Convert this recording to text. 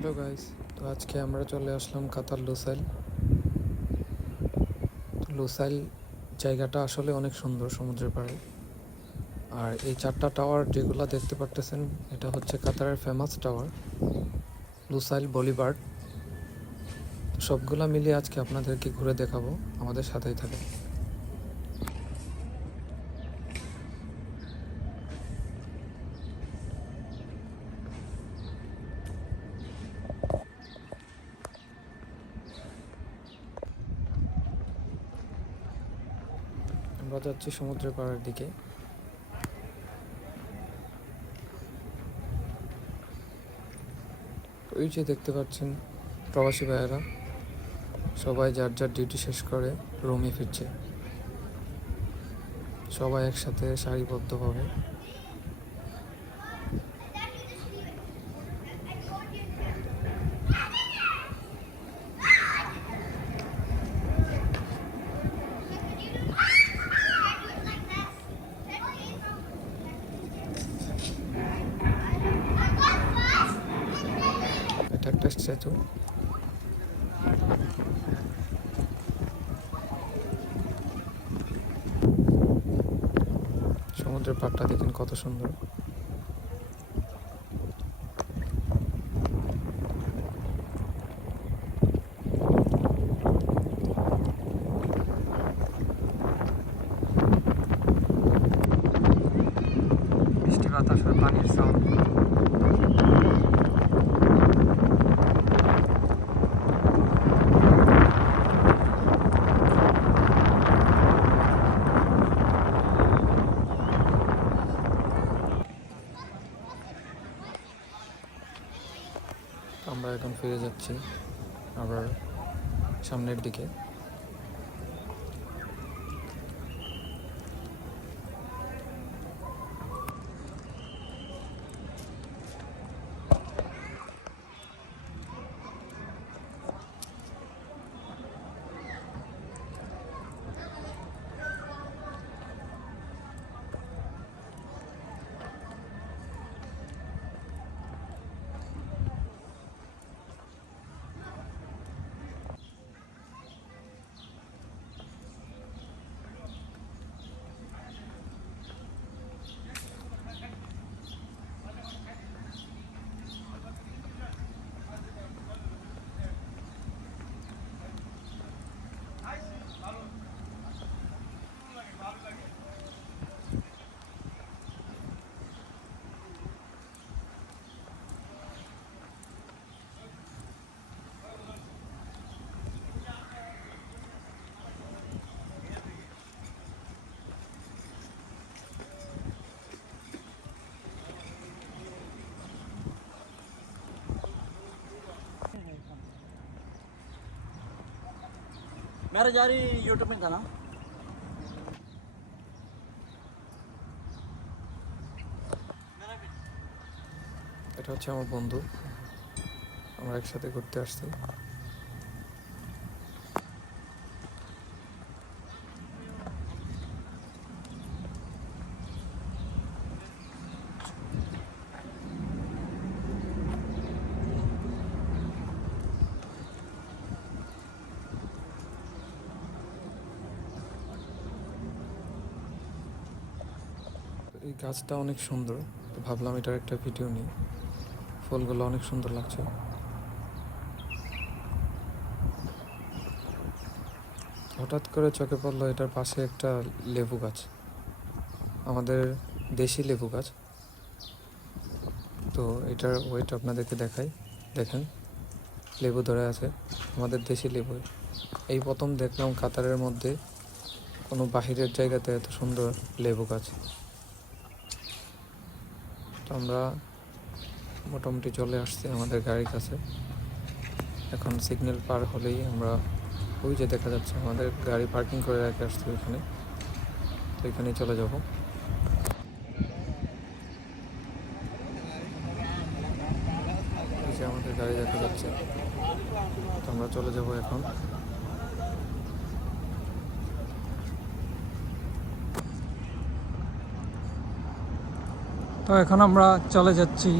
Hello guys, তো আজকে আমরা চলে আসলাম কাতার লুসাইল। লুসাইল জায়গাটা আসলে অনেক সুন্দর সমুদ্রের পাড়ে। আর এই 4টা টাওয়ার যেগুলো দেখতে পারতেছেন, এটা হচ্ছে কাতারের ফেমাস টাওয়ার লুসাইল বলিভার্ড। তো সবগুলা মিলিয়ে আজকে আপনাদেরকে ঘুরে দেখাবো, আমাদের সাথেই থাকে। আমরা যাচ্ছি সমুদ্রের পাড়ের দিকে। ওই যে দেখতে পাচ্ছেন প্রবাসী ভাইয়েরা সবাই যার যার ডিউটি শেষ করে রুমে ফিরছে, সবাই একসাথে সারিবদ্ধভাবে। এটা একটা স্ট্যাচু। সমুদ্রের পাড়টা দেখেন কত সুন্দর। বৃষ্টি বাতাস আর পানির সাউন্ড। আমরা এখন ফিরে যাচ্ছি আবার সামনের দিকে। मेरा जारी यूट्यूब में था ना। এটা হচ্ছে আমার বন্ধু, আমরা একসাথে ঘুরতে আসছি। এই গাছটা অনেক সুন্দর, তো ভাবলাম এটার একটা ভিডিও নিই। ফুলগুলো অনেক সুন্দর লাগছে। হঠাৎ করে চোখে পড়লো এটার পাশে একটা লেবু গাছ, আমাদের দেশি লেবু গাছ। তো এটার ওয়েট আপনাদেরকে দেখাই, দেখেন লেবু ধরে আছে, আমাদের দেশি লেবু। এই প্রথম দেখলাম কাতারের মধ্যে কোনো বাহিরের জায়গাতে এত সুন্দর লেবু গাছ। তো আমরা মোটামুটি চলে আসছি আমাদের গাড়ির কাছে। এখন সিগন্যাল পার হলেই আমরা ওই যে দেখা যাচ্ছে আমাদের গাড়ি পার্কিং করে রেখে আসছি ওইখানে, তো এখানেই চলে যাব। এই যে আমাদের গাড়ি দেখা যাচ্ছে, তো আমরা চলে যাব এখন। তো এখন আমরা চলে যাচ্ছি।